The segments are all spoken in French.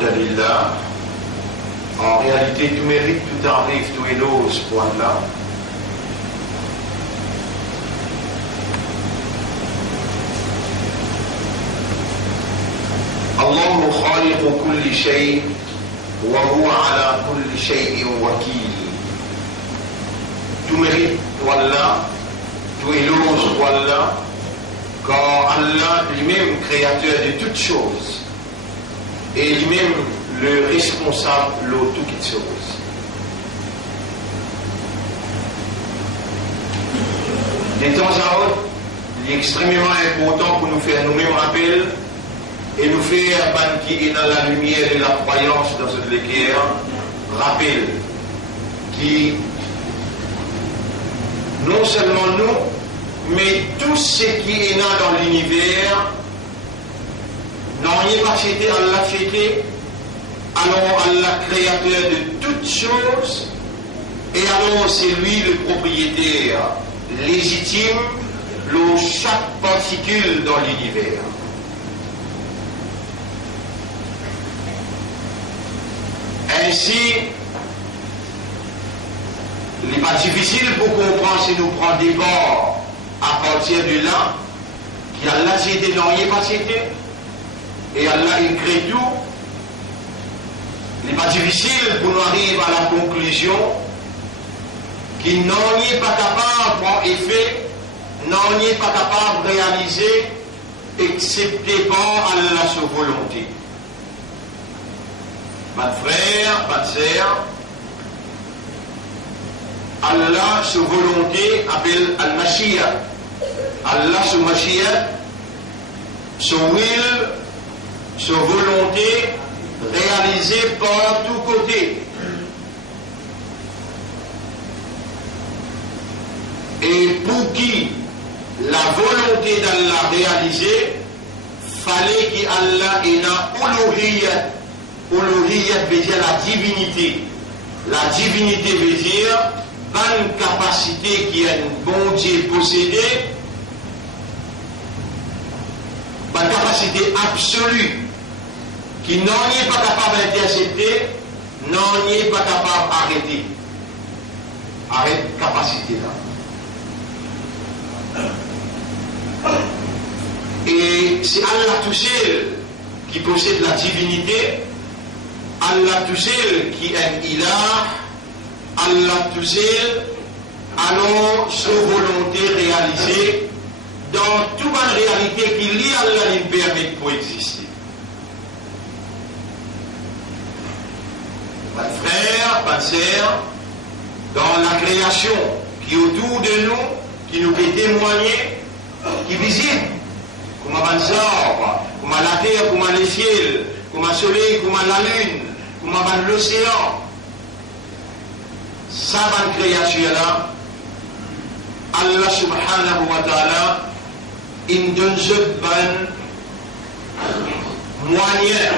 Alhamdulillah. En réalité, tout mérite, tout arrive, tout est l'ose pour Allah. الله خالق كل شيء وهو على كل شيء وكيل. Tout mérite pour Allah, tout éloge pour Allah, car Allah lui-même créateur de toutes choses et lui-même le responsable de toutes choses. De temps à autre, il est extrêmement important pour nous faire nous-mêmes rappel et nous faire qui est dans la lumière de la croyance dans cette guerre, rappel qui non seulement nous, mais tout ce qui est dans l'univers, n'en est pas cité, Allah cité, alors Allah créateur de toutes choses, et alors c'est lui le propriétaire légitime de chaque particule dans l'univers. Ainsi, il n'est pas difficile pour comprendre si nous prenons des bords à partir de là, qu'Allah cité, non, il n'est pas cité, et Allah écrit tout. Il n'est pas difficile pour nous arriver à la conclusion qu'il n'en est pas capable, par effet, n'en est pas capable de réaliser, excepté par Allah sa volonté. Pas de frère, pas de sœur, Allah sa volonté appelle Al-Mashiach. Allah sa Mashiach, sa will, sa volonté réalisée par tous côtés. Et pour qui la volonté d'Allah réalisée, fallait qu'Allah ait une uluhiyat. Uluhiyat veut dire la divinité. La divinité veut dire une capacité qui est un bon Dieu possédé, une capacité absolue qui n'en est pas capable d'intercepter, n'en est pas capable d'arrêter. Arrête capacité là. Et c'est Allah tout seul qui possède la divinité, Allah tout seul qui est ilah, Allah tout seul, alors sa volonté réalisée dans toute la réalité qui lie Allah lui permet de coexister. Pas de frère, pas de sœur, dans la création qui est autour de nous, qui nous fait témoigner, qui visite, comme un arbre, comme la terre, comme le ciel, comme le soleil, comme la lune, comme l'océan. Ça va création là, Allah subhanahu wa ta'ala, il donne ce moyen,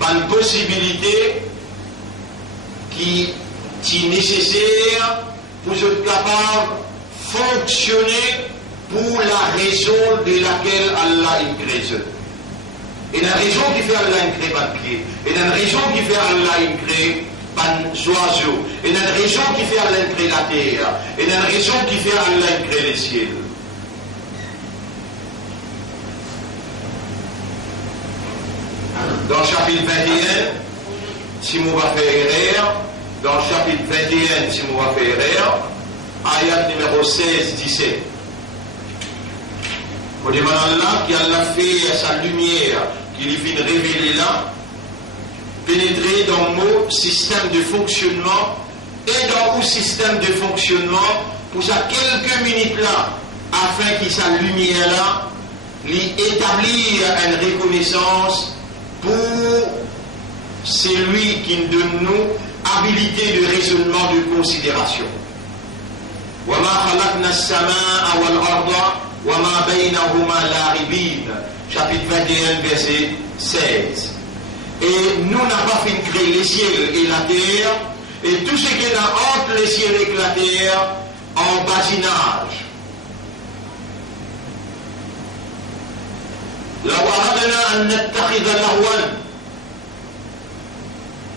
une possibilité qui est nécessaire pour être capable de fonctionner pour la raison de laquelle Allah est créé. Et la raison qui fait Allah est créé par pied, et la raison qui fait Allah est créé par oiseaux, et la raison qui fait Allah est créé la terre, et la raison qui fait Allah est créé les ciels. Dans le chapitre 21, si on va faire erreur, dans le chapitre 21, si on va faire erreur, ayat numéro 16-17. On demande à Allah qui a fait sa lumière, qui lui fait révéler là, pénétrer dans le mot système de fonctionnement et dans le système de fonctionnement pour ça quelques minutes là, afin qu'il sa lumière là, lui établir une reconnaissance pour celui qui nous donne nous habilité de raisonnement, de considération. وَمَا خَلَقْنَا السَّمَاءَ وَالْأَرْضَ وَمَا بَيْنَهُمَا لَاعِبِينَ. Chapitre 21, verset 16. Et nous n'avons pas fait créer les ciels et la terre, et tout ce qui est là entre les ciels et la terre, en basinage. لو أردنا أن نتخذ لهوا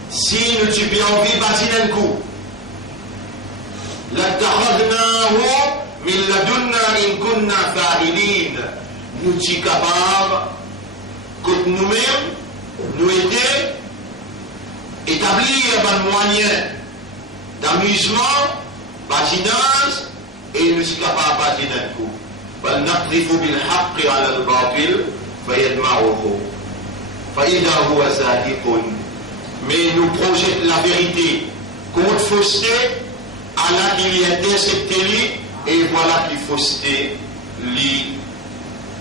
si nous tupions envie bâtir un coup لاتخذناه من لدنا إن كنا فاعلين nous sommes capables que nous-mêmes nous aider établir un moyen d'amusement patinage et nous sommes capables de bâtir un coup بل نقذف بالحق على الباطل فيدمعه فإذا هو زاهق mais nous projette la vérité contre fausseté Allah qui lui intercepté et voilà qui fausseté lui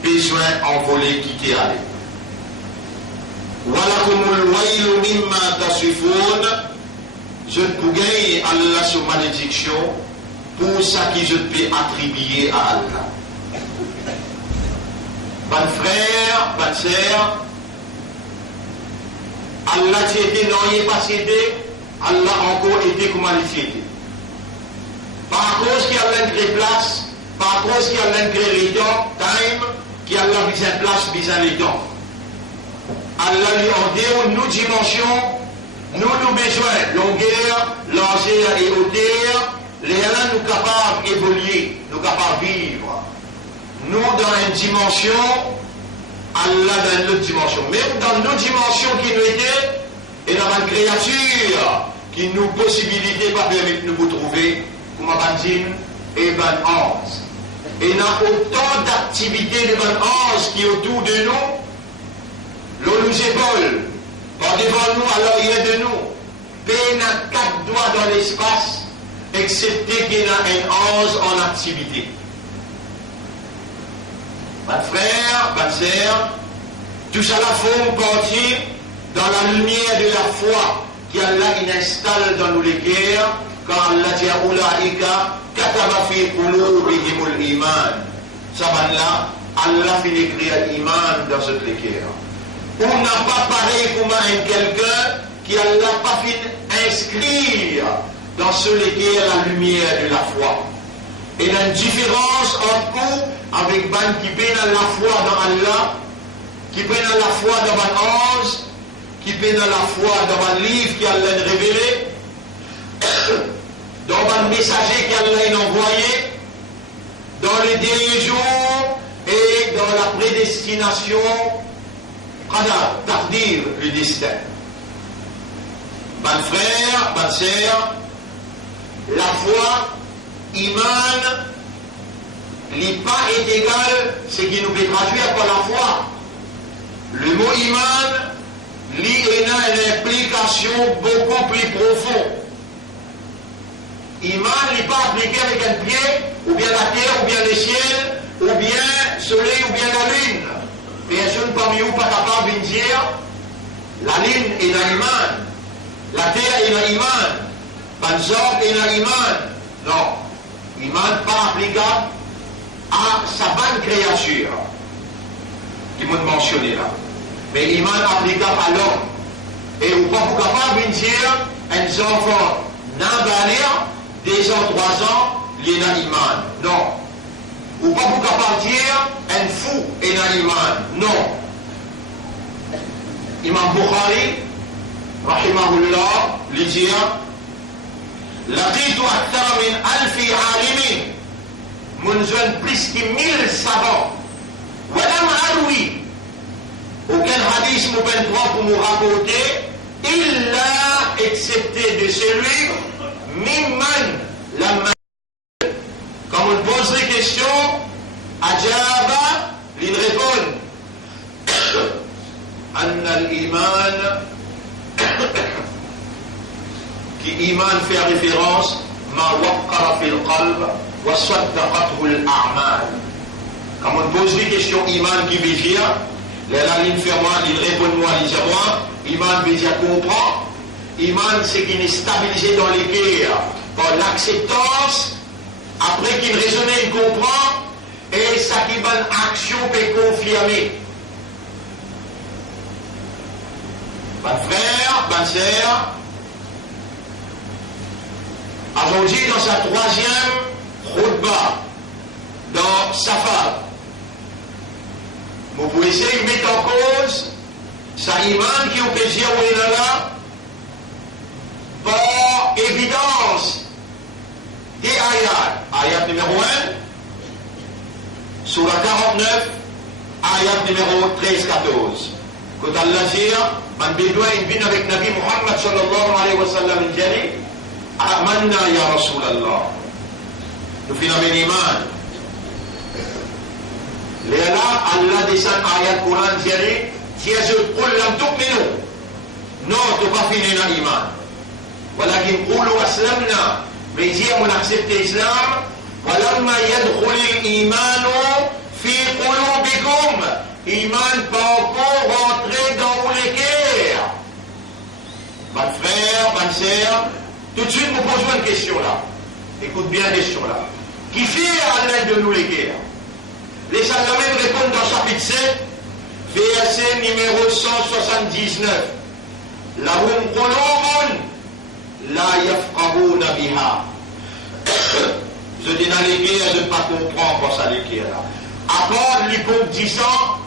besoin envolé quitter aller walakumul waylu mimma tasifun je ne peux gagner Allah sur malédiction pour ça que je peux attribuer à Allah. Bon frère, bonne sœur, Allah t'a été non, il n'est pas cédé, Allah encore été comme il était. Par cause qu'il y a l'un de place, par cause qu'il y a l'un de temps, time, qu'il y a l'un de place, besoin de temps. Allah lui a dit, nous dimensions, nous besoin, longueur, largeur et hauteur, les gens nous capables d'évoluer, nous capables de vivre. Nous dans une dimension, Allah dans une autre dimension. Même dans nos dimensions qui nous étaient, et dans une créature qui nous possibilité pas permettre de nous trouver, comme Bandine et Ban Anse. Et dans autant d'activités de Ban Anse qui est autour de nous, l'on nous épaule, par devant nous, alors il est de nous. Peine à 4 doigts dans l'espace, excepté qu'il y a un ange en activité. Ma frère, ma sœur, tout ça la forme partie dans la lumière de la foi qu'Allah installe dans nos cœurs quand Allah dit à Oulaïka, kataba fi qulubihimul iman. Ça va là, Allah fait écrire l'iman dans ce cœur. On n'a pas pareil comme un quelqu'un qui Allah pas fait inscrire dans ce cœur la lumière de la foi. Et il y a une différence entre nous avec ban qui prennent la foi dans Allah, qui prennent la foi dans un ange, qui prennent la foi dans un livre qui Allah a révélé, dans un messager qui Allah a envoyé, dans les derniers jours et dans la prédestination, tardir le destin. Ban frère, ban sœur, la foi, iman, l'iman est égal, ce qui nous peut traduire par la foi. Le mot iman, il a une implication beaucoup plus profonde. Iman n'est pas appliqué avec un pied, ou bien la terre, ou bien le ciel, ou bien le soleil, ou bien la lune. Personne parmi vous pas capable de dire, la lune est dans l'iman, la terre est dans l'iman, Banzor est dans l'iman. Non. Iman pas applicable à sa bonne créature qui m'a mentionné là. Mais iman applicable à l'homme. Et vous pas capable de dire un enfant d'un balir, 2 ans, 3 ans, il est dans l'iman. Non. Vous pas capable de dire un fou est dans l'iman. Non. Imam Bukhari, rahimahullah, lui dit لقيت أكثر من 1000 عالم منذ plus que 1000 savants ولم أروي aucun hadith me peindra pour me rapporter إلا excepté de celui mimman lamma quand on pose des questions ajaba il répond أن الإيمان qui iman fait référence ma waqqara fil qalb wa saddaqathu al a'mal. Quand on pose des questions iman qui veut dire la ligne fait moi, il répond moi, il dit moi, iman veut dire comprend. Iman c'est qu'il est stabilisé dans les cœurs par l'acceptance, après qu'il raisonne, il comprend, et ça qui va une action peut confirmer. Bon frère, bonne sœur, aujourd'hui, dans sa 3e khutbah, dans Safar, Vous pouvez essayer de mettre en cause sa iman qui est au plaisir ou là par évidence des ayats. Ayat numéro 1, Surah 49, ayat numéro 13-14. Quand Allah dit, man bédouin vient avec Nabi Muhammad sallallahu alayhi wa sallam, il dit, Amanna ya Rasulallah. Nous finissons l'iman. Là, Allah descend ayat Coran, il dit, قل لم تؤمنوا. Non, tu n'as pas fini dans l'iman. ولكن قولوا أسلمنا. Mais il dit, on accepte l'islam. ولما يدخل الإيمان في قلوبكم. Iman pas encore rentré dans les cœurs. Mon frère, ma sœur, tout de suite nous posons une question là. Écoute bien la question là. Qui fait à l'aide de nous les cœurs? Les Salamènes répondent dans chapitre 7, verset numéro 179. Lahum qulubun la yafqahuna biha. Je dis dans les cœurs, je ne pas comprendre pour ça les cœurs là. Après l'hypnotisant,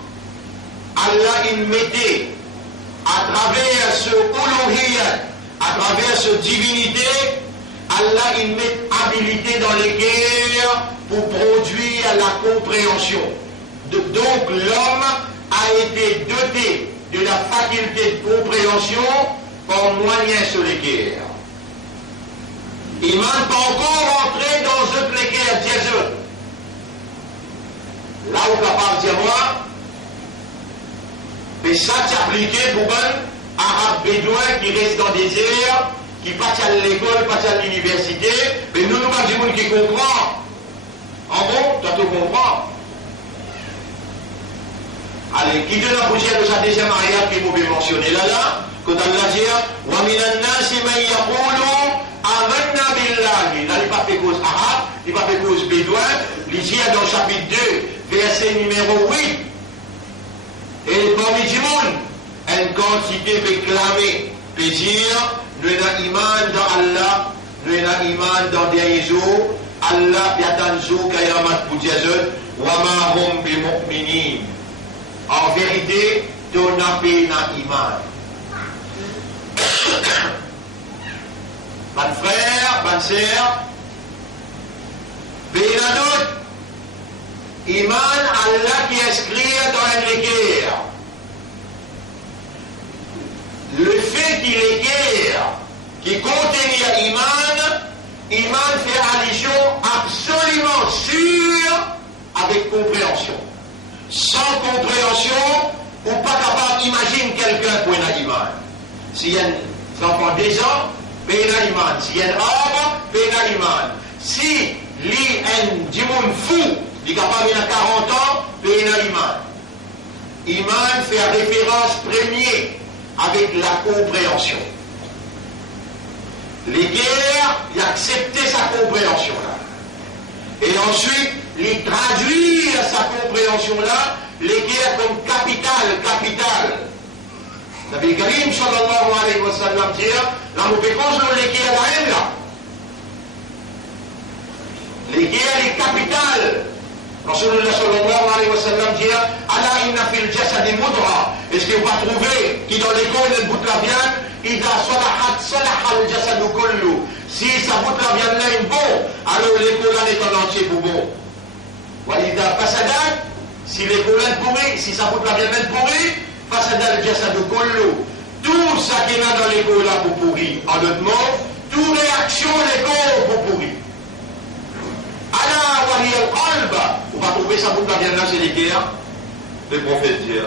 Allah il mettait à travers ce uluhiyat, à travers ce divinité, Allah il met habilité dans les cœurs pour produire la compréhension. Donc l'homme a été doté de la faculté de compréhension en moyen sur les cœurs. Il ne m'a pas encore entré dans ce les cœurs, Dieu. Là où capable de dire moi, mais ça c'est appliqué pour un arabe bédouin qui reste dans des airs, qui passe à l'école, passe à l'université, mais nous pas du monde qui comprend. En gros, toi tu comprends. Allez, qui donne la poussière de sa deuxième ayat qui vous avez mentionné là, quand Allah dit wa minan nasi man yaqulu amanna billahi. Là, il n'est pas fait cause arabe, il n'est pas fait cause bédouin, il dit dans le chapitre 2, verset numéro 8. Et parmi du monde, une quantité réclamée peut dire nous avons iman dans Allah, nous avons iman dans des jours, Allah yatanzou kayamat pour Dieu, wa ma hum bi mu'minin. En vérité, tu n'as pas iman. Mon frère, ma sœur, Bénadout, iman Allah qui inscrit dans les guerres. Le fait qu'il est guerre, qui contient iman fait allusion absolument sûre avec compréhension. Sans compréhension, ou pas capable d'imaginer quelqu'un pour un iman. S'il y a un enfant de 10 ans, il y a un iman. S'il y a un homme, il y a un iman. Si il y a un fou, il est capable de 40 ans, il y a un iman. Iman fait référence première avec la compréhension. Les guerres, il acceptait sa compréhension là. Et ensuite, il traduit sa compréhension là, les guerres comme capital. Nabi Karim sallallahu alayhi wa sallam dit, là nous pécons les guerres là. Les guerres, les capitales. Rasulullah sallallahu alayhi wa sallam dit, Allah inna fil jasadi mudra. Est-ce que vous pas trouvé qui dans les cônes, le bout de la viande, il a salaha al jasadu kullu. Si ça bout de la viande là est bon, alors les colonnes est en entier pour bon. Walida fasadat, si les colonnes pourries, si ça bout de la viande est pourrie, fasadat al jasadu kullu. Tout ça qui est dans les colonnes pour pourrir. En d'autres mots, toute réaction des corps pour pourrir. Allah wa hiya al-qalb. Vous va trouver ça bout de la viande là chez les guerres. Le prophète dit.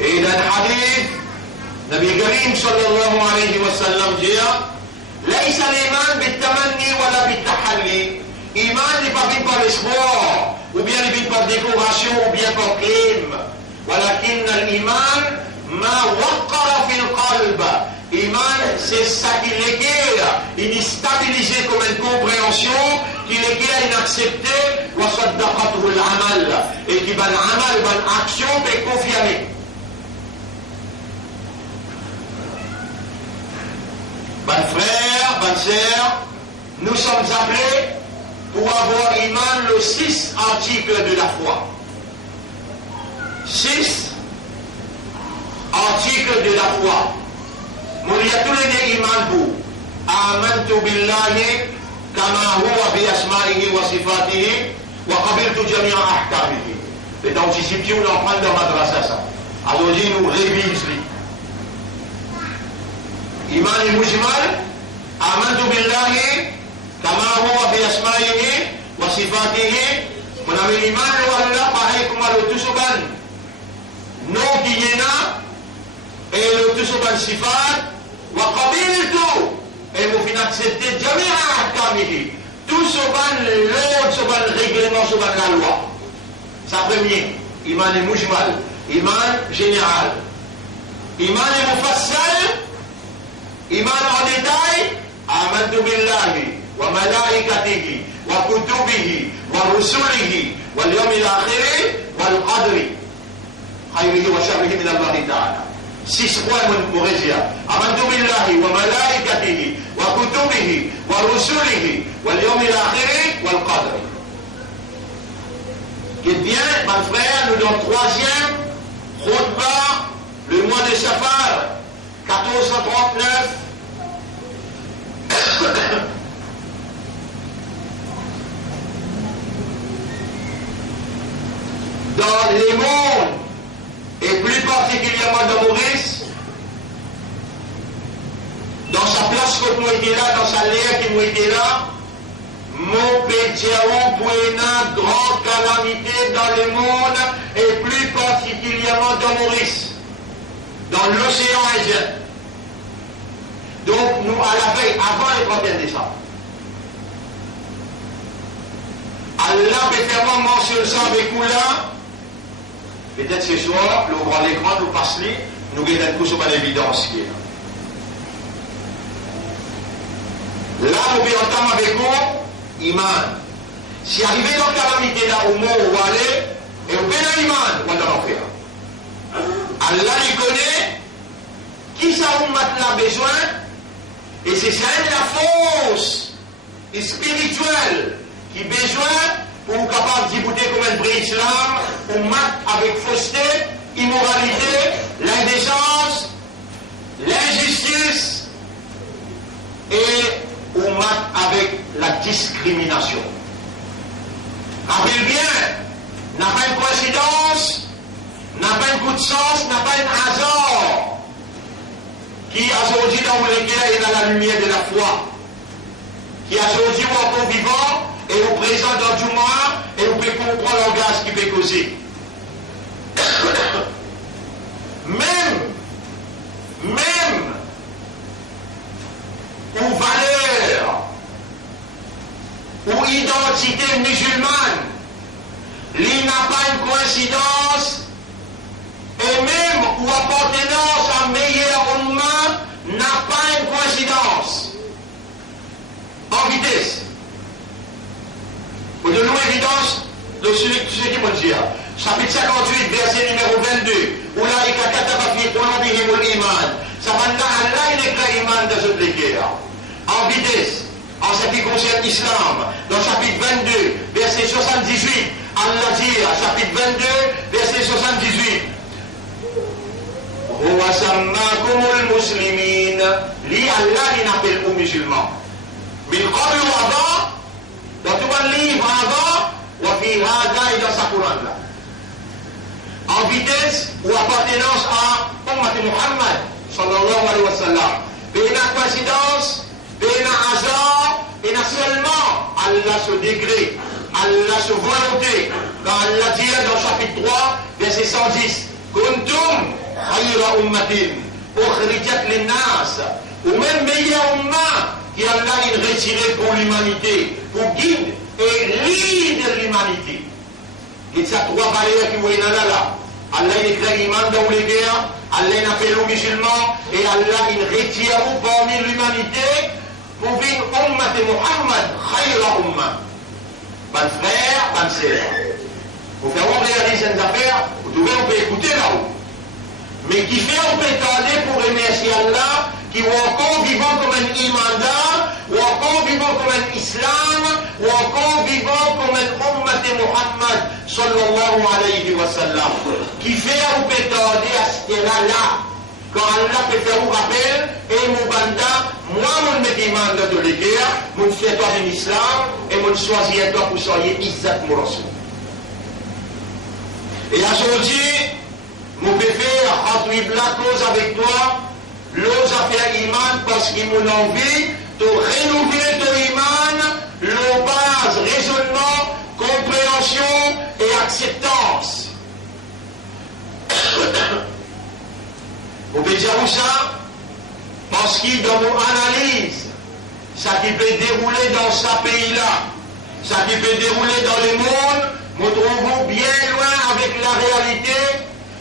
Et dans le hadith, Nabi Karim sallallahu alayhi wa sallam dit ليس الإيمان بالتمني ولا بالتحلي. Iman n'est pas venu par l'espoir, ou bien il vient par décoration, ou bien par crime. ولكن الإيمان ما وقر في القلب. Iman, c'est ça qui l'équerre. Il est stabilisé comme une compréhension qui l'équerre inacceptée, وصدقته العمل. Et qui va l'amal, va l'action, peut confirmer. Bonne frère, bonne sœur, nous sommes appelés pour avoir iman le 6 articles de la foi. 6 articles de la foi. Mon y a tous les iman pour amantu billahi kama huwa bi asma'ihi wa sifatihi wa qabiltu jami'a ahkamihi. Et donc si tu nous apprends dans madrasa ça. Alors dit nous révise iman mujmal amantu billahi kama huwa bi asma'ihi wa sifatihi. Mon ami iman wa Allah pareil comme le tusuban. Non qui y en et le tusuban sifat wa qabiltu et vous finissez accepter jami'a ahkamihi. Tout suban l'ordre suban le règlement suban la loi. Ça premier, iman mujmal, iman général. Iman mufassal, iman en détail, amantu billahi wa malaikatihi wa kutubihi wa rusulihi wal yawmil akhir wal qadri khayrihi wa sharrihi min Allah ta'ala. 6 points mon régia. Amantu billahi wa malaikatihi wa kutubihi wa rusulihi wal yawmil akhir wal qadri. Eh bien, mon frère, nous dans le 3e khutbah, le mois de Safar, 1439. Dans les mondes, et plus particulièrement dans Maurice, dans sa place que nous étions là, dans sa l'air qui nous était là, mon pétiaou pour une grande calamité dans le monde, et plus particulièrement dans Maurice, dans l'océan Indien. Donc, nous, à la veille, avant le 31 décembre, Allah peut faire mention ça avec nous là. Peut-être ce soir, le grand écran nous passe là, nous gagnons un coup sur l'évidence qui est là. Là, nous pouvons entendre avec nous, iman. Si arrivé dans la calamité là, au moment où on va aller, et au pénal iman, on va en faire. Allah il connaît, qui ça vous a besoin, et c'est ça la force spirituelle qui a besoin pour vous capable d'ébouter comme un vrai islam, ou mat avec fausseté, immoralité, l'indécence, l'injustice, et ou mat avec la discrimination. Rappelez bien, n'a pas une coïncidence, n'a pas un coup de sens, n'a pas un hasard qui a aujourd'hui dans lequel il a la lumière de la foi, qui a aujourd'hui encore vivant et au présent dans du monde et vous pouvez comprendre le langage qui peut causer. Même ou valeur ou identité musulmane, il n'a pas une coïncidence et même ou appartenance à meilleur humain n'a pas une coïncidence. En vitesse. Pour donner une évidence de ce qui m'a dit. Chapitre 58, verset numéro 22. Oulaïka kataba fi qulubihim al-iman. Ça va Allah il est iman dans cette guerre. En vitesse. En ce qui concerne l'islam. Dans chapitre 22, verset 78. Allah dit, chapitre 22, verset 78. Huwa sammakumul muslimin. Li Allah il appelle aux musulmans. Min qabl wa avant. Dans tout le livre avant, ou à dans sa Coran là. En vitesse ou appartenance à Ummat Muhammad, sallallahu alayhi wa sallam. Et une coïncidence, et un hasard, et seulement Allah se degré, Allah se volonté. Quand Allah dit dans chapitre 3, verset 110, Kuntum khayra ummatin, ukhrijat linnas, ou même meilleur umma, qui Allah il retiré pour l'humanité, pour guide et leader de l'humanité. Il y a 3 barrières qui voient là. Allah il écrit iman dans les guerres, Allah il appelle aux musulmans, et Allah il retire parmi l'humanité pour vivre ummat Muhammad, khayra umma. Ban frère, ban sœur. Pour faire réaliser ces affaires, vous devez on peut écouter là-haut. Mais qui fait on peut tenter pour remercier Allah, qui est encore vivant comme un imandant, ou encore vivant comme un islam, ou encore vivant comme un ummat de Muhammad, sallallahu alayhi wa sallam, qui fait ou peut tarder à ce là, quand Allah peut faire un rappel, et mon banda, moi, mon médimande de l'équerre, mon fait toi un islam, et mon choisit toi pour soyez Izzat Mourassou. Et aujourd'hui, mon peut faire attribuer la cause avec toi, l'ose à faire iman parce qu'il m'a envie de renouveler ton iman, le base, raisonnement, compréhension et acceptance. Vous pouvez dire où ça? Parce qu'il dans mon analyse, ça qui peut dérouler dans ce pays-là, ça qui peut dérouler dans le monde, nous trouvons bien loin avec la réalité,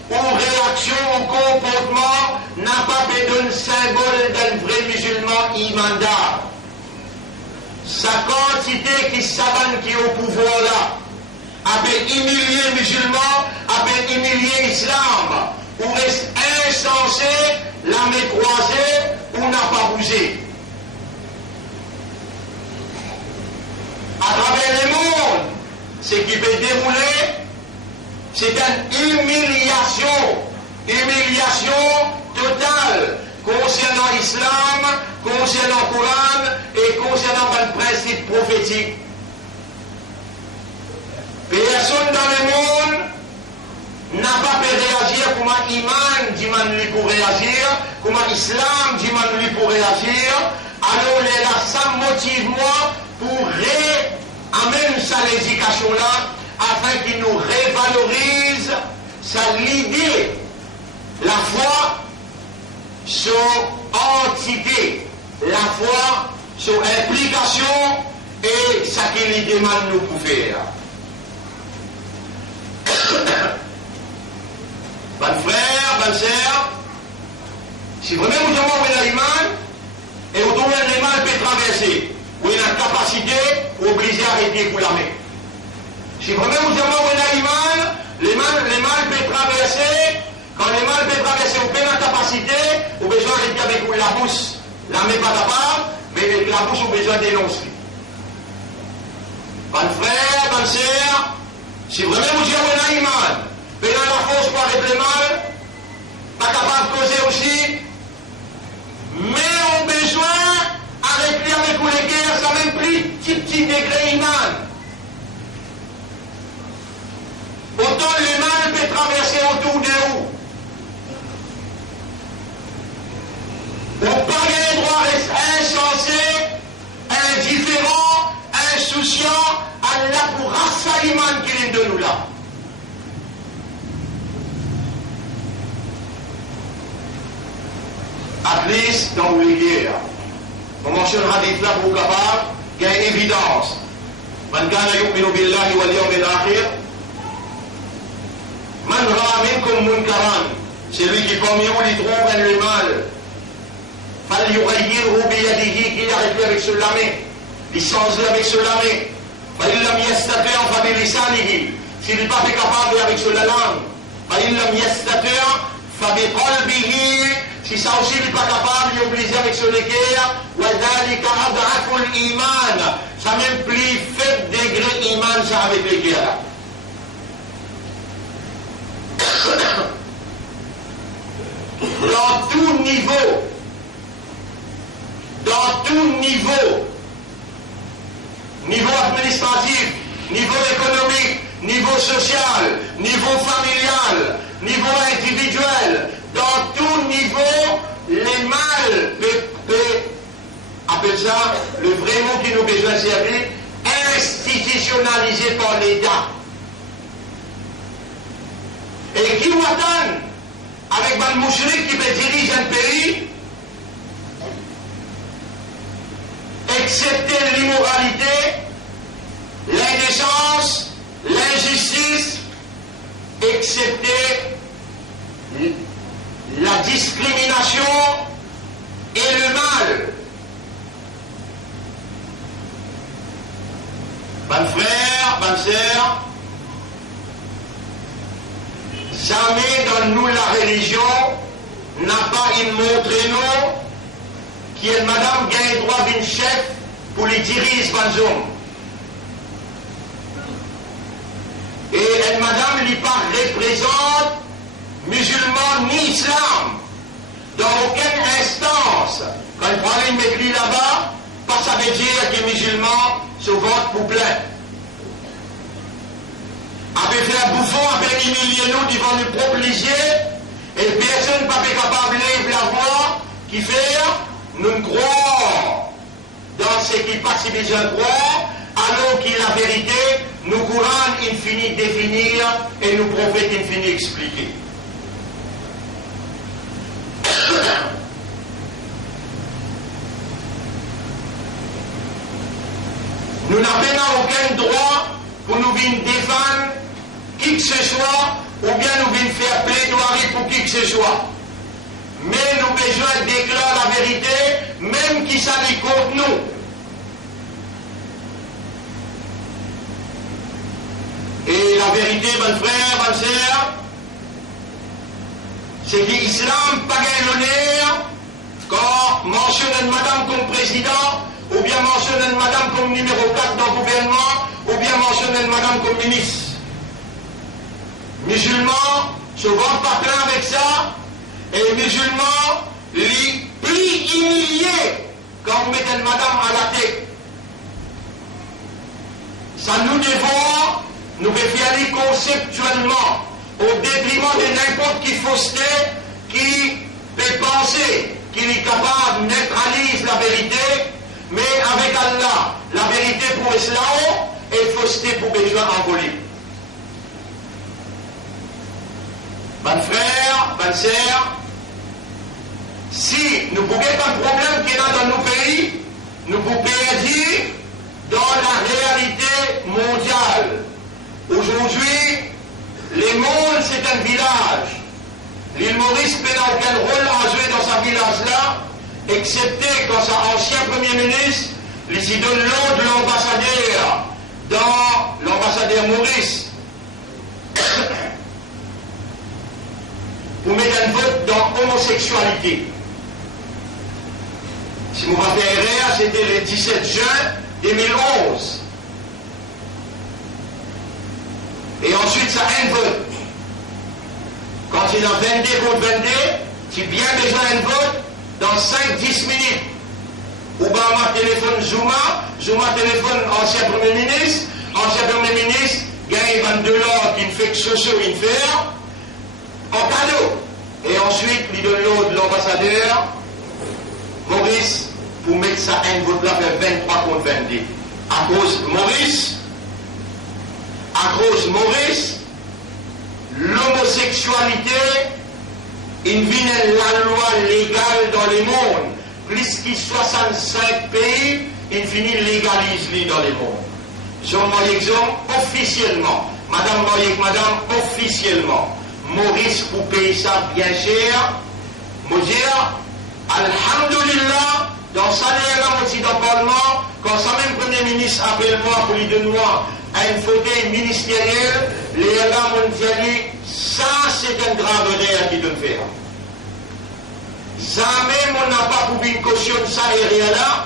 où réaction au comportement n'a pas besoin de symbole d'un vrai musulman imandar. Sa quantité qui s'abonne qui est au pouvoir là, appelle humilier musulman, appelle humilier islam, ou reste insensé, la main croisée, ou n'a pas bougé. À travers le monde, ce qui peut dérouler, c'est une humiliation totale concernant l'islam, concernant le Coran et concernant le principe prophétique. Personne dans le monde n'a pas pu réagir comme un iman dit lui pour réagir, comme un islam dit lui pour réagir. Alors là, ça motive moi pour amener ça l'éducation là, afin qu'il nous révalorise sa l'idée, la foi sur entité, la foi sur implication et ce qu'il demande nous pour faire. Bonne frère, bonne sœur, si vraiment vous avez l'iman et vous trouvez l'iman peut traverser, vous avez la capacité, vous obligez à arrêter pour la main. Si vraiment vous avez l'iman peut traverser, quand l'iman peut traverser, vous avez la capacité, vous avez besoin d'arrêter avec vous la bouche. La main pas capable, mais avec la bouche, vous avez besoin d'énoncer. Bonne frère, bonne sœur, si vraiment vous avez l'iman, mais dans la force pour arrêter le mal, pas capable de causer aussi, mais on a besoin d'arrêter avec vous les guerres, ça même plus petit degré iman. Autant le mal peut traverser autour de vous. On pas les droits restent insensés, indifférents, insouciants, Allah pour rassa iman qu'il est de nous là. At least dans les guerres. On mentionne hadith là pour capable, qu'il y a une évidence. Man kana yu'minu billahi wal yawmil akhir. Man ra'a minkum munkaran. Celui qui parmi vous il trouve le mal. Fal yughayyirhu bi yadihi, qu'il arrête avec ce main. Il change avec ce main. Fa in lam yastati' fa bi lisanihi. S'il n'est pas capable avec ce langue. Fa in lam yastati' fa bi qalbihi. Si ça aussi n'est pas capable, il est obligé avec ce l'équerre, وَذَلِكَ أَضْعَفُ الْإِيمَانِ. Ça même plus faible degré iman, ça avec l'équerre. Dans tout niveau administratif, niveau économique, niveau social, niveau familial, niveau individuel, dans tout niveau, les mal peut appelle ça, le vrai mot qui nous besoin de servir, institutionnalisé par l'État. Et qui nous attend avec un mouchrik qui peut diriger un pays, excepter l'immoralité, l'indécence, l'injustice, excepter la discrimination et le mal. Bonne frère, bonne sœur, jamais dans nous la religion n'a pas une montre nous qui est madame gagne droit d'une chef pour les diriger les hommes. Et elle, madame, lui pas représente musulman ni islam. Dans aucune instance, quand il prend une église là-bas, pas ça veut dire que les musulmans se votent pour plein. Avec fait un bouffon, avec humilier nous devant nos propres lisiers, et personne n'est pas capable de la voix qui fait, nous croyons dans ce qui passe besoin de croire, alors que la vérité, nous courants infini définir et nous prophètes infini expliquer. Nous n'avons aucun droit pour nous venir défendre qui que ce soit, ou bien nous venir faire plaidoirie pour qui que ce soit. Mais nous avons besoin de déclarer la vérité, même qui s'allie contre nous. Et la vérité, bon frère, bonne sœur, c'est que l'islam n'a pas gagné l'honneur quand mentionne madame comme président, ou bien mentionne madame comme numéro 4 dans le gouvernement, ou bien mentionne madame comme ministre. Musulmans se vendent pas plein avec ça, et les musulmans les plus humiliés quand vous mettez une madame à la tête. Ça nous dévore, nous devons y aller conceptuellement, au détriment de n'importe qui fausseté qui peut penser qu'il est capable de neutraliser la vérité, mais avec Allah, la vérité pour Islam et fausseté pour besoin envolé. Bonne frère, bonne sœur, si nous pouvons pas un problème qu'il y a dans nos pays, nous pouvons dire dans la réalité mondiale. Aujourd'hui, le monde c'est un village. L'île Maurice n'a aucun rôle à jouer dans ce village-là, excepté quand son ancien Premier ministre lui donne l'ordre de l'ambassadeur dans l'ambassadeur Maurice pour mettre un vote dans l'homosexualité. Si vous m'avez erreur, c'était le 17 juin 2011. Et ensuite, ça a un vote. Quand il a 22 contre 22, tu as bien besoin d'un vote dans 5-10 minutes. Obama téléphone Zuma téléphone ancien Premier ministre gagne $22 qu'il fait que ce il fait en cadeau. Et ensuite, il donne l'ordre de l'ambassadeur Maurice pour mettre ça un vote là vers 23 contre 22. À cause Maurice, l'homosexualité, il vient la loi légale dans le monde. Plus que 65 pays, il finit légalise dans le monde. Jean exemple officiellement, madame, officiellement, Maurice pour payer ça bien cher, me dire, Alhamdulillah, dans sa là aussi dans le Parlement, quand ça même Premier ministre appelle moi pour lui donner moi à une fauteuil ministériel, les gars m'ont dit, ça c'est une grave erreur qui doit faire. Jamais on n'a pas pour une caution de ça et rien là.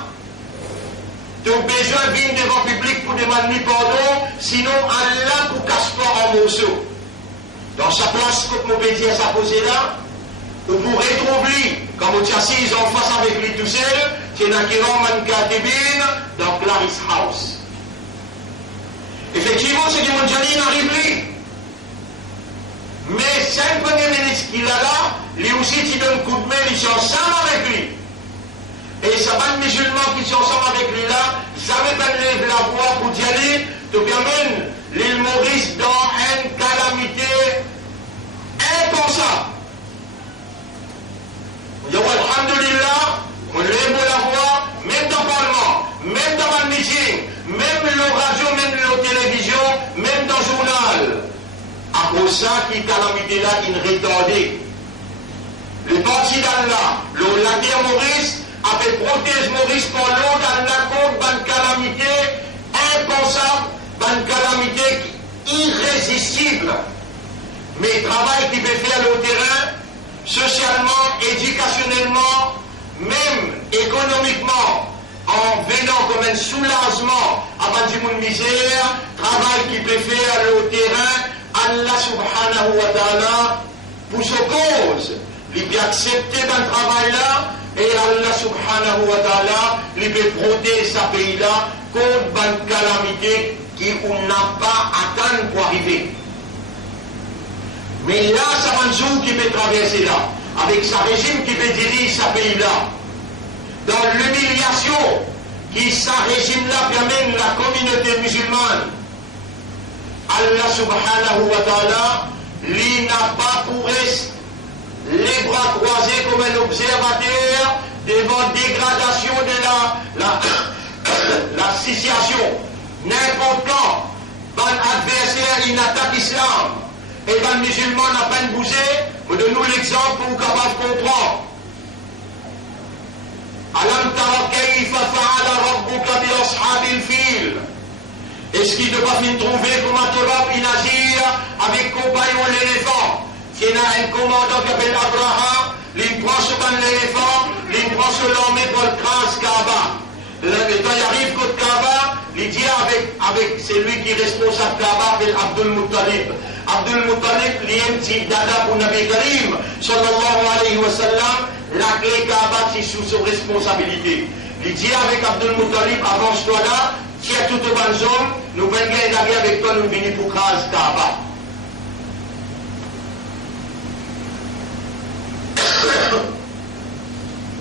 Tu as besoin de venir devant le public pour demander pardon, sinon Allah pour casse pas en morceaux. Dans sa place, comme mon pédiatre s'est posé là, ou pour retrouver, quand on est assis en face avec lui tout seul, c'est dans Kiran Mankatibin, dans Clarice House. Effectivement, c'est que mon Jali n'arrive plus. Mais c'est un Premier ministre qui l'a là, lui aussi, il donne un coup de main, ils sont ensemble avec lui. Et ça va de musulmans qui sont ensemble avec lui là, jamais pas lève la voix pour Jali, te permet l'île Maurice dans une calamité impensable. On dit, alhamdulillah, on lève la voix, même dans le Parlement, même dans le meeting, même la radio, même la télévision, même dans le journal. À cause de ça, qui calamité là, il retardé. Le parti d'Allah, la terre Maurice, a fait protéger Maurice pour l'autre, d'Allah contre une calamité impensable, une calamité irrésistible. Mais le travail qu'il peut faire le terrain, socialement, éducationnellement, même économiquement, en venant comme un soulagement avant du monde misère, travail qui peut faire le terrain, Allah subhanahu wa ta'ala, pour sa cause, il peut accepter un travail là, et Allah subhanahu wa ta'ala, il peut protéger ce pays-là contre une calamité qu'on n'a pas atteint pour arriver. Mais là, ça va un jour qui peut traverser là, avec sa régime qui peut diriger ce pays-là. Dans l'humiliation qui ce régime-là permet la communauté musulmane, Allah subhanahu wa ta'ala, lui n'a pas pour rester les bras croisés comme un observateur devant dégradation de la situation. N'importe quand, un adversaire, il attaque l'islam, et un musulman n'a pas bougé, mais donne-nous l'exemple pour capable de comprendre. Alam tara kayfa fa'ala rabbuka bi ashabil fil. Est-ce qu'il ne va pas trouver comment tu vas agir avec compagnon l'éléphant? Il y a un commandant qui s'appelle Abraham, il prend sur l'éléphant, il prend sur l'armée pour le crase Kaaba. Quand il arrive contre Kaaba, il dit avec celui qui est responsable de Kaaba, c'est Abdul Muttalib. Abdul Muttalib, il y a un petit dada pour Nabi Karim, sallallahu alayhi wa sallam, la clé Kaaba, c'est sous sa responsabilité. Il dit avec Abdul Muttalib, avance-toi là, tiens toute bonne zone, nous venons gagner avec toi, nous venons pour crase Kaaba.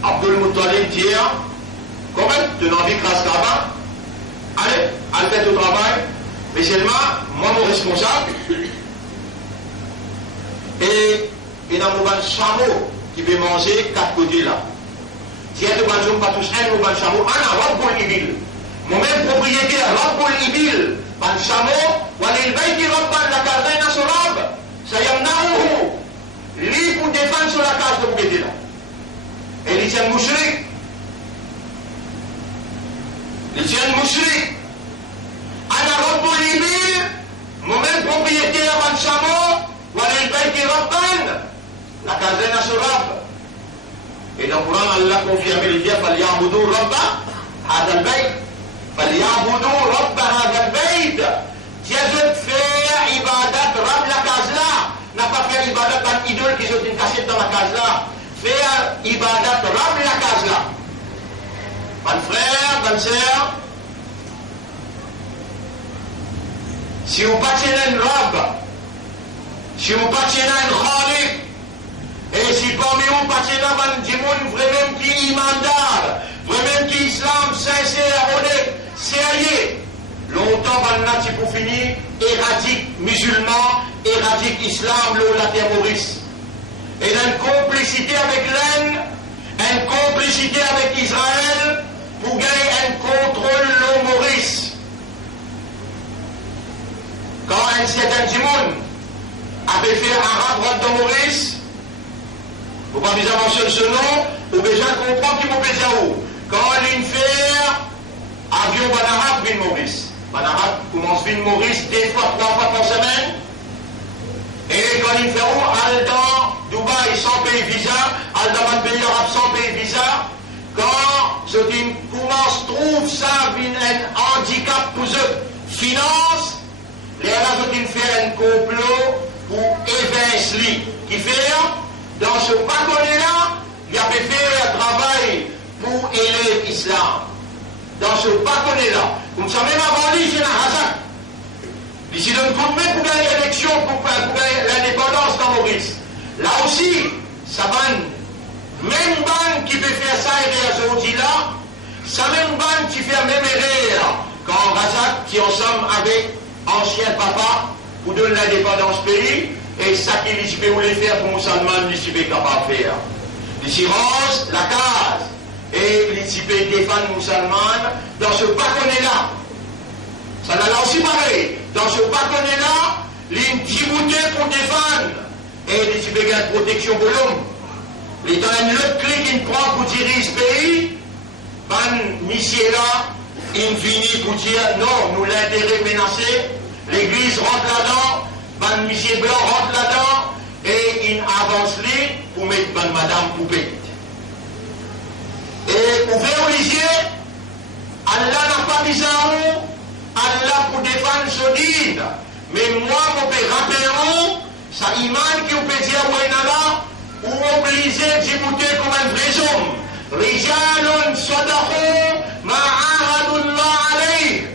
Abdul Muttalib dit, comment tu n'as envie de crase Kaaba? Allez, allez faire ton travail, mais seulement, moi mon responsable, et il y a un chameau qui veut manger 4 côtés là. Tiens, tu vas pas tous un chameau, Rabbul Ibil. Mon-même propriétaire, Rabbul Ibil, un chameau, ou aller le bain qui reprend la case d'un assurable, ça y en a où? Lui pour défendre sur la case de propriété là. Et il tient un moucherik. Il tient un moucherik. Ana Rabbul Ibil, mon-même propriétaire, un chameau, ou aller le bain qui reprend la case d'un assurable. Et dans le Coran, Allah confirme le dire, فَلْيَعْبُدُوا رَبَّ هَذَا الْبَيْتِ فَلْيَعْبُدُوا رَبَّ هَذَا الْبَيْتِ. Dieu veut faire ibadat, Rab la case là, n'a pas fait ibadat d'un idole qui sont une cachette dans la case là. Faire ibadat, Rab la case là. Mon frère, bonne sœur, si vous patinez un Rab, si vous patinez un Khalik, et si parmi vous patinez un Dimoun vraiment qui est imandar, vraiment qui est islam sincère, honnête, sérieux, longtemps, maintenant, pour finir, éradique musulman, éradique islam, la terroriste. Et une complicité avec l'Inde, une complicité avec Israël, pour gagner un contrôle de Maurice. Quand un certain Dimoun avait fait un rapport de Maurice, vous ne pouvez pas mentionner ce nom, ou déjà comprendre qui m'a fait où. Quand il fait avion Banarab, Ville Maurice. Banarab commence Ville Maurice 2 fois, 3 fois par semaine. Et quand il fait où, al dans Dubaï sans payer visa, al dans un pays arabe sans payer visa. Quand ce qui commence trouve ça un handicap pour eux, finance, les gens qui font un complot pour évincer, qui fait dans ce wagonnet-là, il avait fait un travail pour élever l'islam. Dans ce wagonnet-là. Comme ça, même avant lui, c'est un hasard. Ici, donne coup de main pour gagner l'élection, pour gagner l'indépendance dans Maurice. Là aussi, ça va, même bande qui peut faire ça et aujourd'hui là, ça même bande qui fait la même erreur. Quand Razak, qui ensemble avec ancien papa, pour donner l'indépendance pays, et ça qu'il voulait faire pour musulman, il est capable de faire. Il range la case, et il défendre musulman dans ce baconnet-là. Ça n'a là aussi pareil. Dans ce baconnet-là, il est pour défendre, et il y a une protection pour l'homme. Il y a une autre clé qu'il prend pour diriger ce pays, ben, monsieur-là, il finit pour dire non, nous l'intérêt menacé, l'église rentre là-dedans, ben, monsieur blanc rentre là-dedans, et il avance les pour mettre ben, madame poupée. Et ouvert les yeux, Allah n'a pas mis en haut, Allah pour défendre solide. Mais moi, mon père, rappelons, ça iman qui vous peut dire, ou obligé d'écouter comme un vrai homme. Rijalun sadaqu ma'ahadullah alayh.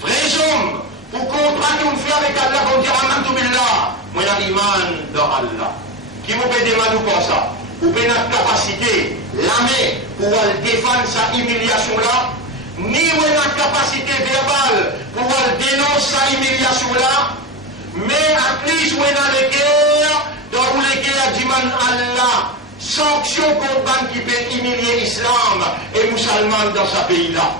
Vrai homme, pour contrat qu'on fait avec Allah, on dit amantu billah. Moi, j'ai iman dans Allah. Qui vous peut demander comme ça? Vous avez notre capacité, l'armée, pour défendre sa humiliation-là, ni vous avez notre capacité verbale pour dénoncer sa humiliation-là, mais à least vous avez les guerres, dans les guerres du man Allah, sanction contre qui peut humilier l'islam et les musulmans dans ce pays-là.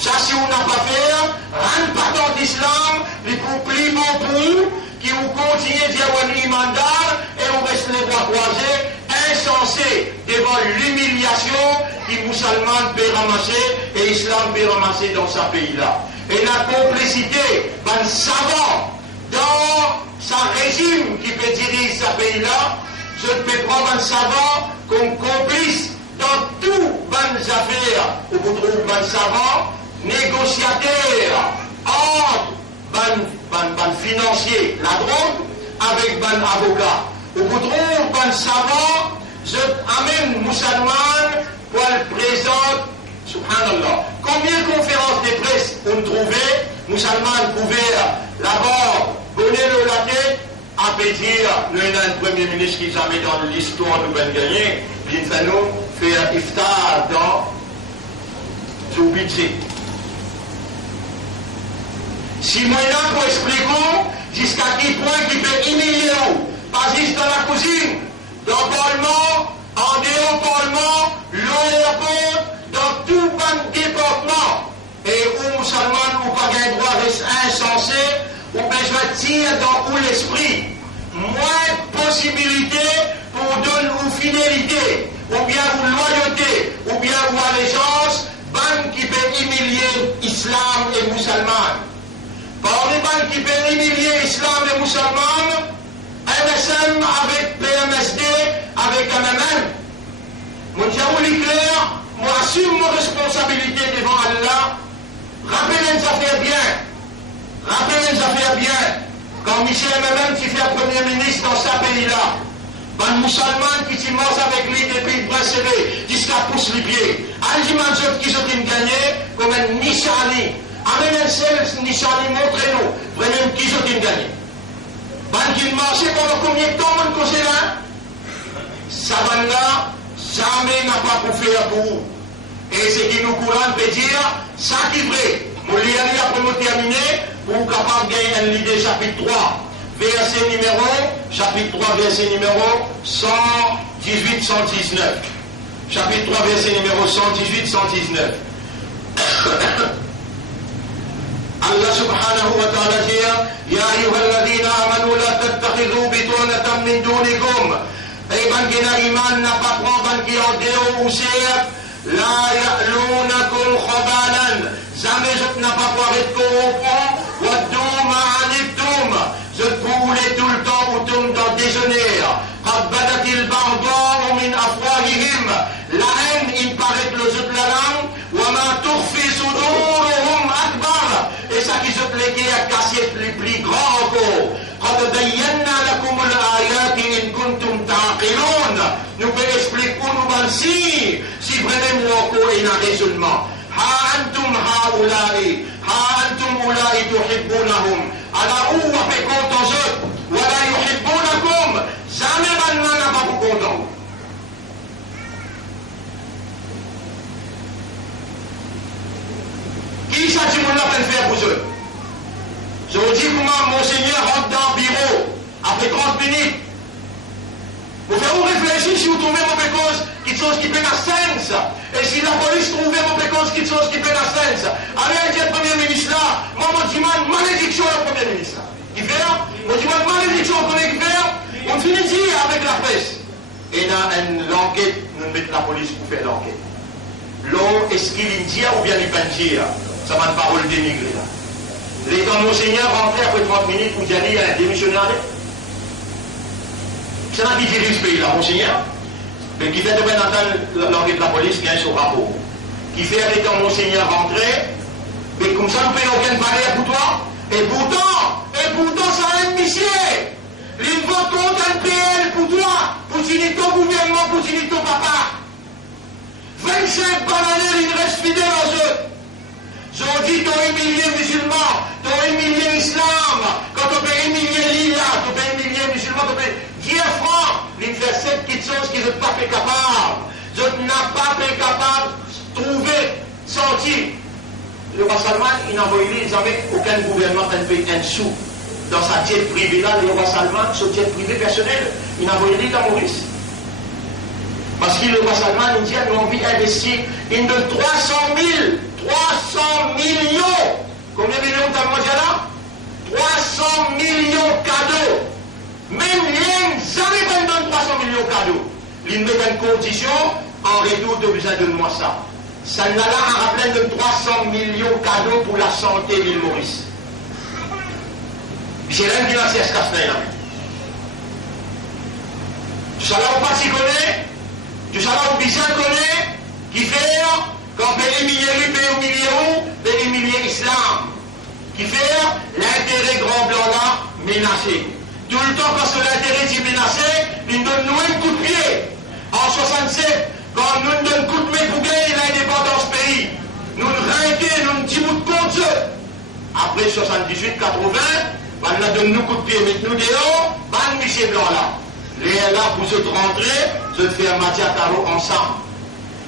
Ça, si on n'a pas fait, rentre pas dans l'islam, les plus bon pour vous, qui vous continuez à dire un mandat et on reste les bras croisés, insensé devant l'humiliation que les musulmans peuvent ramasser et l'islam peut ramasser dans ce pays-là. Et la complicité, ben savant dans sa régime qui peut diriger ce pays-là, je ne peux pas un savant comme complice dans tout bonnes affaires où vous trouvez un savant négociateur entre ban financier, la drogue, avec ban avocat. Où vous trouvez un savant, je amène musulman pour le présenter, subhanallah. Combien de conférences de presse on trouvait, musulman pouvait d'abord donner la tête, à dire, nous avons un premier ministre qui jamais dans l'histoire nous va gagner, il va nous faire iftar dans son budget. Si moi là pour expliquer jusqu'à quel point il peut humilier nous, pas juste dans la cuisine, dans le parlement, en dehors du parlement, l'aéroport, dans tout le département, et où musulman ou pas un droit reste insensé, ou besoin de tirer dans où l'esprit, moins de possibilités pour donner ou fidélité, ou bien ou loyauté, ou bien ou allégeance, ban qui peut humilier l'islam et musulman. Par les banques qui peuvent humilier l'islam et les musulmans, MSM avec PMSD, avec MMM. Mon diable clair, moi assume mon responsabilité devant Allah. Rappelez les affaires bien. Rappelez les affaires bien. Quand Michel MMM qui fait Premier ministre dans ce pays-là, un musulman qui s'immerse avec lui depuis le bracelet jusqu'à pousse les pieds. Al-Jiman qui sont gagné comme un Nishani. Amen un seul Nishani, montrez-nous vraiment qui sont gagné. Ban qui marchait pendant combien de temps, mon conseil là? Ça va là, jamais n'a pas pour faire pour vous. Et ce qui nous courant peut dire, ça qui est vrai. Mon lien après nous terminer, pour capable de gagner l'idée chapitre 3, verset numéro, chapitre 3, verset numéro 118, 119. Chapitre 3, verset numéro 118, 119. Allah subhanahu wa ta'ala dit Ya ayyuhalladhina amanu la tattakhidhu bitunatan min dunikum. Et ban qui n'a iman n'a pas pris ban qui en déo ou c'est la ya'lunakum khabalan. Jamais je n'ai pas parlé de corrompant. Waddou ma'anittum. Je voulais tout le temps où tombe dans le déjeuner. Qad badatil ba'da'u min afwahihim. La haine, il paraît que le jeu de la langue. Wa ma tukhfi suduruhum akbar. Et ça qui se plaît à casser les plus grands encore. قد بينا لكم الآيات إن كنتم تعقلون. Nous pouvons expliquer pour nous si vraiment encore il y a un raisonnement. ها أنتم هؤلاء تحبونهم على هو بكونتم eux ولا يحبونكم. Jamais maintenant n'a pas vous content. Qui ça dit mon appel faire pour eux? Je vous dis comment Monseigneur rentre dans le bureau après 30 minutes. Vous faites vous réfléchir si vous trouvez mon pécose quelque chose qui peut la sens. Et si la police trouve mon pécose quelque chose qui peut la sens. Allez dire le Premier ministre là, moi je demande malédiction au Premier ministre. Qui fait là? Moi je demande malédiction au Premier ministre. On finit avec la presse. Et dans l'enquête, nous mettons la police pour faire l'enquête. L'eau, est-ce qu'il dit ou bien il peut dire? Ça va une parole dénigrée là. Les temps Monseigneur rentré après 30 minutes pour dire il y a un démissionnaire. C'est là qui dirige ce pays-là, Monseigneur. Mais qui fait de bien entendre l'enquête de la police qui a son rapport. qui fait avec ton monseigneur rentrer, mais comme ça, nous ne payons aucune valeur pour toi. Et pourtant, ça aime Michel. Il vote contre un PL pour toi, pour signer ton gouvernement, pour signer ton papa. 25 bananiers, il reste fidèle aux eux. J'ai dit, t'as humilié musulmans, t'as humilié l'islam. Quand tu peux humilier l'Ila, tu peux humilier musulmans, tu peux. Dieu franc, il fait 7 petites choses qu'ils n'ont pas fait capable. Je n'ai pas fait capable de trouver, sortir. Le roi Salman, il n'a envoyé jamais aucun gouvernement qui ne paye un sou. Dans sa jet privée là, le roi Salman, son jet privé personnel, il n'a envoyé dans Maurice. Parce que le roi Salman, il dit, nous avons envie d'investir une de 300 millions. Combien de millions t'as mangé là? 300 millions cadeaux. Même l'Inde, jamais pas donne 300 millions cadeaux. Il met une condition, en retour de besoin de moi ça. Ça n'a là à rappeler de 300 millions cadeaux pour la santé de l'île Maurice. J'ai l'un qui l'a fait ce là. Tout ça là, on pas s'y connaît. Tout ça là, on bien connaît. Qui fait, quand on peut humilier l'islam. Qui fait l'intérêt grand blanc là menacé. Tout le temps, parce que l'intérêt est menacé, il donne nous un coup de pied. En 67, quand nous donnons un coup de pied pour gagner l'indépendance pays, nous rinquons, nous disons de compte. Après 78, 80, on a donné nous coup de pied, mettez nous dehors, ban Michel Blanc là. Les là pour se rentrer, se faire matière carreau ensemble.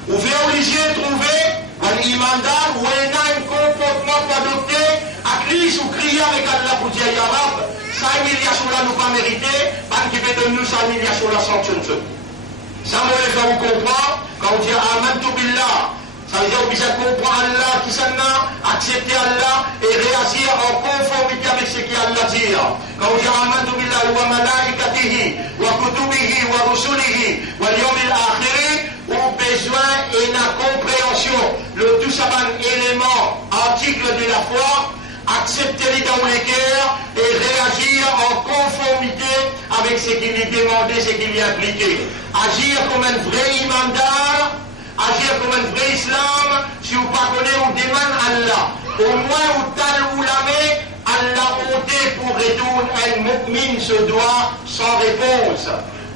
Vous faites obligé de trouver un imandal ou un comportement pour adopter, à crise ou crier avec Allah pour dire Yarab. 5 milliards là nous pas mérité, parce qu'il peut donner nous 5 milliards la sanction. Ça vous comprendre, quand on dit Amantu Billah, ça veut dire qu'on puisse comprendre Allah, qui s'en a, accepter Allah et réagir en conformité avec ce qu'Allah dit. Quand on dit Amantu Billah, wa malaikatihi, wa kutubihi, wa rusulihi, wa yawmil akhiri, ou besoin et la compréhension, le tout ça élément, article de la foi, accepter les dans les cœurs et réagir en conformité avec ce qu'il est demandé, ce qu'il est impliqué. Agir comme un vrai imandar, agir comme un vrai islam, si vous ne connaissez ou demande Allah. Au moins, ou tal ou lamé, Allah ôté pour retourner un mu'min se doit sans réponse.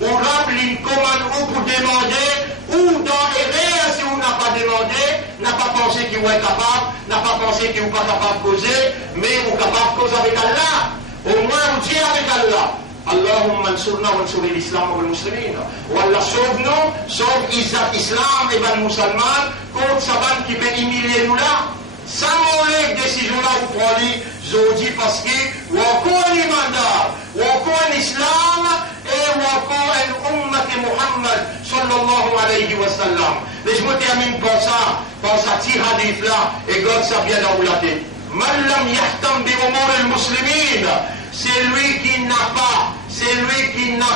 Ou rappelle une commande ou pour demander, ou dans erreur si vous n'a pas demandé, n'a pas pensé qu'il est capable, n'a pas pensé qu'il n'est pas capable de causer, mais vous capable de causer avec Allah. Au moins vous dites avec Allah. Allahumma ansurna wa ansur l'islam wa al-muslimin. Ou Allah sauve-nous, sauve l'islam et les musulmans contre Saban qui peut humilier nous là. Sans les décisions là vous prenez, je dis parce que ou encore un mandat, ou encore un islam, et ou encore un ummat Muhammad sallallahu alayhi wa sallam. Mais je me termine par ça petit hadith là, et God ça vient dans la tête. Man lam yahtam bi umur al-muslimin, c'est lui qui n'a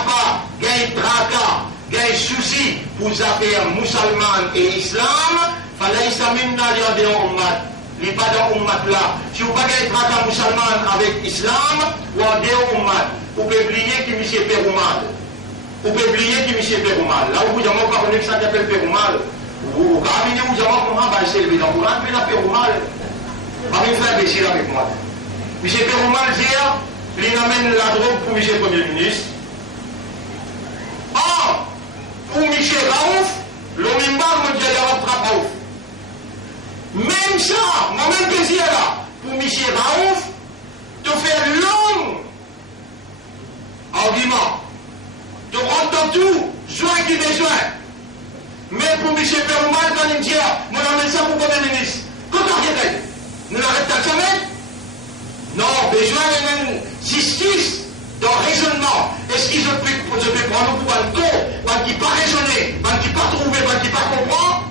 pas gain tracas, gain souci pour les affaires musulmanes et islam, falaysa minna li ummat. Il n'est pas dans l'ummat là. Si vous n'avez pas de tracas musulman avec l'islam, ou en deux ummat, vous pouvez oublier que M. Péroumal. Vous pouvez oublier que M. Péroumal. Là où vous n'avez pas connu que ça s'appelle Péroumal, vous avez vous avez comment c'est le dans le Coran, mais la Péroumal. Pas une fois imbécile avec moi. M. Péroumal dit, il amène la drogue pour M. Premier ministre. Ah, pour M. Raouf, le mimbar me dit, il y a un trappe Raouf. Même ça, moi-même plaisir là, pour Michel Raouf, te faire long argument, te rendre dans tout, joint qui besoin. Mais pour Michel Péroumal, quand il me dit, moi j'amène ça pour le Premier ministre, quand on arrête, nous l'arrêtons pas jamais. Non, besoin de même justice, dans raisonnement. Est-ce qu'ils ont pu prendre pour un con, pour qui pas raisonner, pour qui pas trouver, pour qui pas comprendre?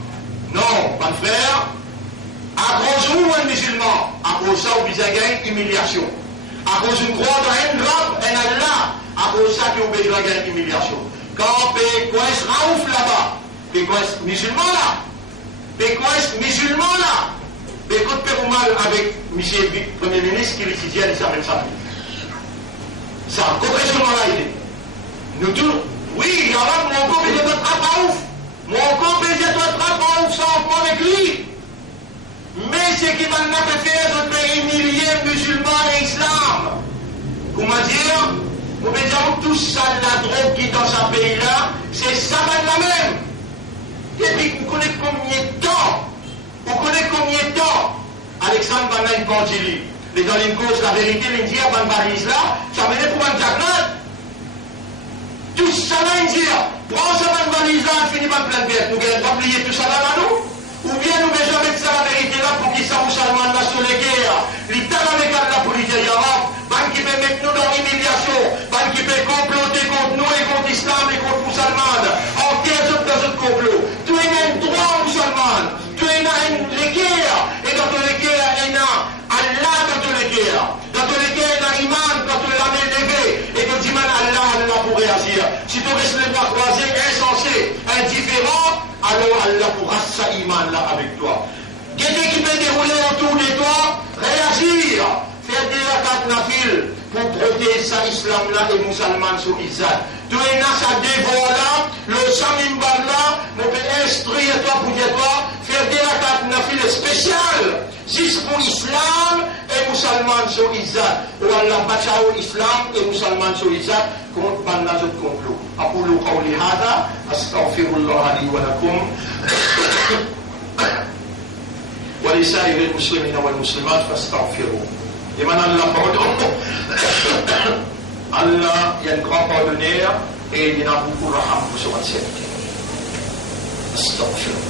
Non, mon frère. À cause où un musulman, à cause ça, vous avez gagné humiliation. À cause d'une croix d'un drap, un Allah, à cause ça, vous avez gagné humiliation. Quand vous êtes Raouf là-bas, vous êtes musulman là, vous êtes musulman là, vous êtes mal avec M. le Premier ministre qui l'étudie à l'Israël Samedi. Ça, concrètement là, il est. Nous tous, oui, il y a là, mon corps, il est notre trappe Raouf. Mon corps, il est notre trappe Raouf, ça, on prend avec lui. c'est qui maintenant peut faire de pays milliers musulmans et islam. Comment dire? Vous pouvez dire tout ça, la drogue qui est dans ce pays-là, c'est ça la même. Et puis, vous connaissez combien de temps? Vous connaissez combien de temps? Alexandre Banna Evangélie. Les dans une cause, la vérité, l'India, Ban Barise là, ça menait pour un jacknat. Tout ça là, India. Prends ça, Ban Barise là, finit par plein de bête. Nous allons pas oublier tout ça là, nous? Ou bien nous mettons mettre ça la vérité là pour qu'ils soient musulmans là sur les guerres. L'État avec la politique Europe, ban qui peut mettre nous dans l'humiliation, ban qui peut comploter contre nous et contre l'islam et contre les musulmans. En 15 autres dans ce complot. Tu es un droit musulman. Tu es les guerres. Et dans tous les guerres, il y a Allah dans tous les guerres. Dans tous les guerres, il y a Iman quand tu l'as élevé. Et que tu dis Allah pour réagir. Si tu restes les bras croisés, insensé, indifférent, alors Allah pourra sa iman là avec toi. Quelqu'un qui peut dérouler autour de toi, réagir, faire des rakats nafil pour protéger sa islam là et musulman sur Izzat. Tu es là, ça dévore là, le samimbal là, on peut instruire toi pour dire toi, faire des rakats nafil spécial, juste pour islam et musulman sur Izzat. Ou Allah bachao islam et musulman sur Izzat. contre pendant ce complot. أقول قولي هذا أستغفر الله لي ولكم ولسائر المسلمين والمسلمات فاستغفروه. لمن الله pardonne, Allah est un grand pardonneur et il y a beaucoup de raham pour se accepter. Astaghfirullah.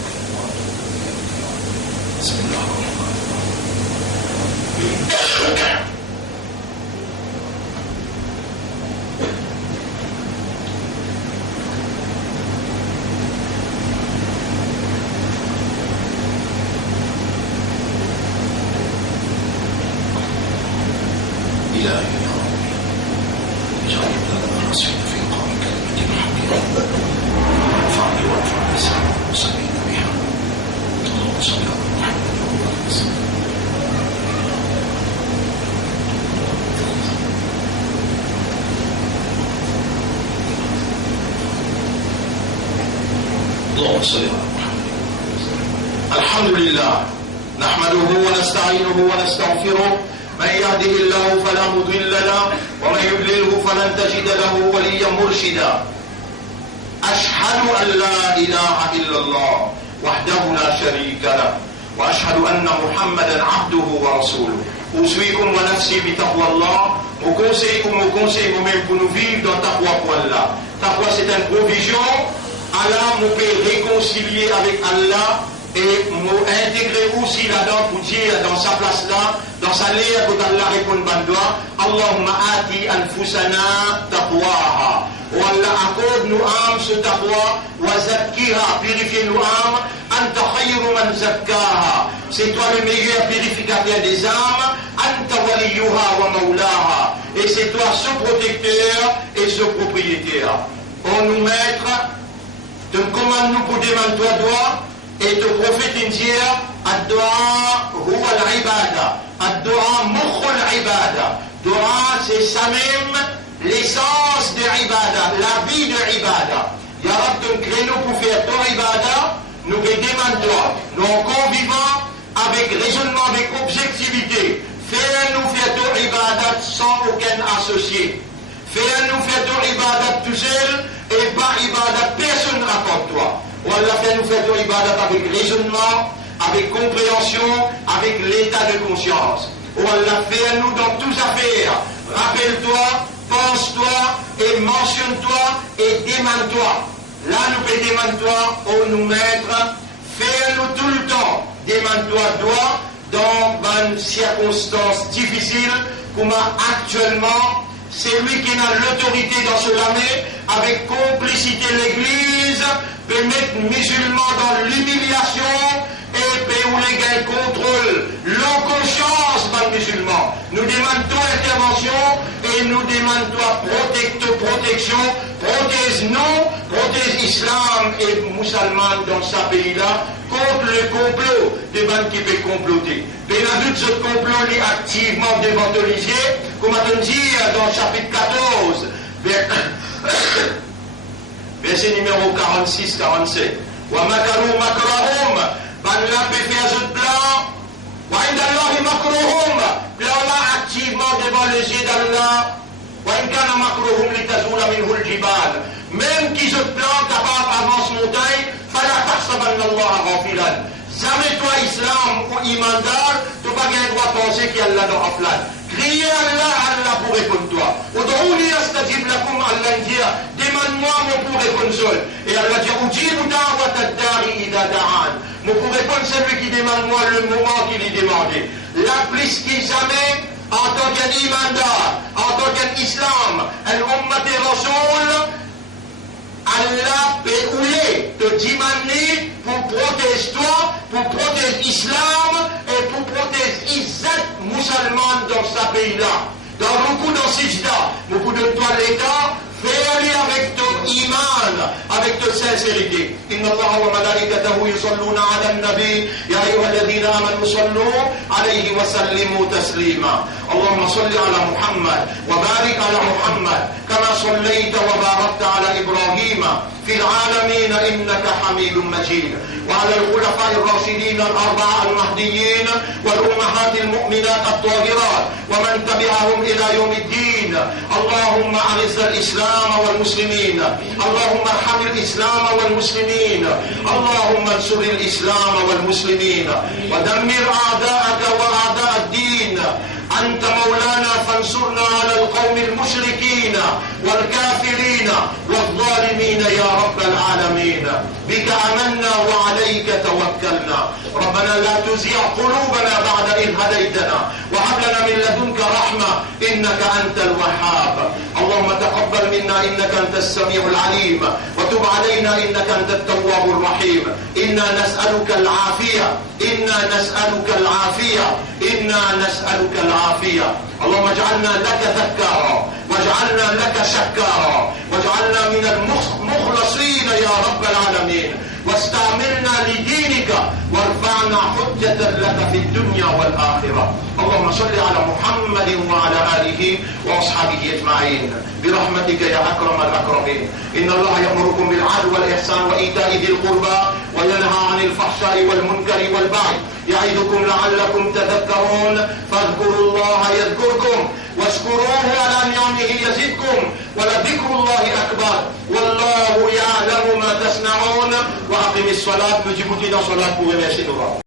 Bismillah. الحمد لله نحمده ونستعينه ونستغفره من يهده الله فلا مضل له ومن يضلله فلن تجد له وليا مرشدا أشهد أن لا إله إلا الله وحده لا شريك له وأشهد أن محمدا عبده ورسوله أوصيكم ونفسي بتقوى الله وكونسيكم vous-même pour nous vivre dans taqwa pour Allah. Taqwa c'est une provision. Allah nous peut réconcilier avec Allah et nous intégrer aussi là-dedans pour dire dans sa place là, dans sa lire pour Allah répondre bandoa, Allahumma ati anfusana taqwaha. Ou Allah accorde nous âmes ce taqwa, wa zakkiha, purifie nous âmes, anta khayru man zakkaha. C'est toi le meilleur purificateur des âmes, anta waliyuha wa maulaha. Et c'est toi ce protecteur et ce propriétaire. On nous mettre te commande nous pour demander toi doigt et te prophète dire ad-du'a huwa al-ibada, ad-du'a mukh al-ibada. Dua c'est ça même l'essence de ibada, la vie de ibada. Ya Rab, donne-nous pour faire ton ibada, nous te demandons toi, nous en convivant avec raisonnement, avec objectivité. Fais-nous faire ton ibada sans aucun associé. Fais-nous faire ton ibadat tout seul et pas ibadat personne raconte toi. Ou Allah fait nous faire ton ibadat avec raisonnement, avec compréhension, avec l'état de conscience. Ou Allah fait nous dans toutes affaires. Rappelle-toi, pense-toi et mentionne-toi et demande-toi. Là nous peut demander-toi ou nous mettre. Fais-nous tout le temps. Demande-toi toi dans une circonstance difficile comme actuellement. C'est lui qui a l'autorité dans ce domaine, avec complicité l'Église, peut mettre les musulmans dans l'humiliation et peut où les gars contrôlent leur conscience par les musulmans. Nous demandons intervention et nous demandons protection, protège-nous, protège l'islam et les musulmans dans ce pays-là contre le complot de gens qui peuvent comploter. Mais la lutte ce complot est activement déventorisé, comme on dit dans le chapitre 14, verset numéro 46-47. Wa makaru makrahum, ban la peut faire ce plan, وعند الله مكرهم بلا activement devant les yeux d'Allah. وإن كان مكرهم لتزول منه الجبال. Même qui se plante avant ce montagne, فلا تحسبن الله غافلا. Jamais toi, Islam ou Imandar, tu n'as pas le droit de penser qu'il y a Allah dans Aflan. Criez Allah, Allah pour répondre toi. Ud'ouni astajib lakum, Allah dit, demande-moi, moi pour répondre seul. Et Allah dit, ujibu da'wat ad-da'i idha da'an. Moi pour répondre celui qui demande moi le moment qu'il est demandé. Là, plus que jamais, en tant qu'un Imandar, en tant qu'un Islam, un Ummat et Rasoul, Allah peut ouler te demander pour protéger toi, pour protéger l'islam et pour protéger Izzat musulmane dans ce pays-là. Dans beaucoup dans Sijda, beaucoup de toi l'État, fais-le avec ton iman, avec ton sincérité. Inna Allah wa malaikatahu yusalluna ala an-nabi, ya ayyuhalladhina amanu sallu alayhi wa sallimu taslima. اللهم صل على محمد وبارك على محمد كما صليت وباركت على إبراهيم في العالمين إنك حميد مجيد وعلى الخلفاء الراشدين الأربعة المهديين والأمهات المؤمنات الطاهرات ومن تبعهم إلى يوم الدين. اللهم أعز الإسلام والمسلمين، اللهم ارحم الإسلام والمسلمين، اللهم انصر الإسلام والمسلمين ودمر أعداءك وأعداء الدين. أنت مولانا فانصرنا على القوم المشركين والكافرين والظالمين يا رب العالمين. بك آمنا وعليك توكلنا. ربنا لا تزغ قلوبنا بعد إذ هديتنا وهب لنا من لدنك رحمة إنك أنت الوهاب. اللهم تقبل منا إنك أنت السميع العليم وتب علينا إنك أنت التواب الرحيم. إنا نسألك العافية، إنا نسألك العافية، إنا نسألك العافية. اللهم اجعلنا لك ذكارا واجعلنا لك شكارا واجعلنا من المخلصين يا رب العالمين واستعملنا لدينك وارفعنا حجة لك في الدنيا والآخرة. اللهم صل على محمد وعلى آله وأصحابه أجمعين برحمتك يا أكرم الأكرمين. إن الله يأمركم بالعدل والإحسان وإيتاء ذي القربى وينهى عن الفحشاء والمنكر والبغي يعظكم لعلكم تذكرون. فاذكروا الله يذكركم واشكروه على نعمه يزدكم ولذكر الله أكبر والله يعلم ما تصنعون. وأقم الصلاة. نجيب صلاة pour remercier nos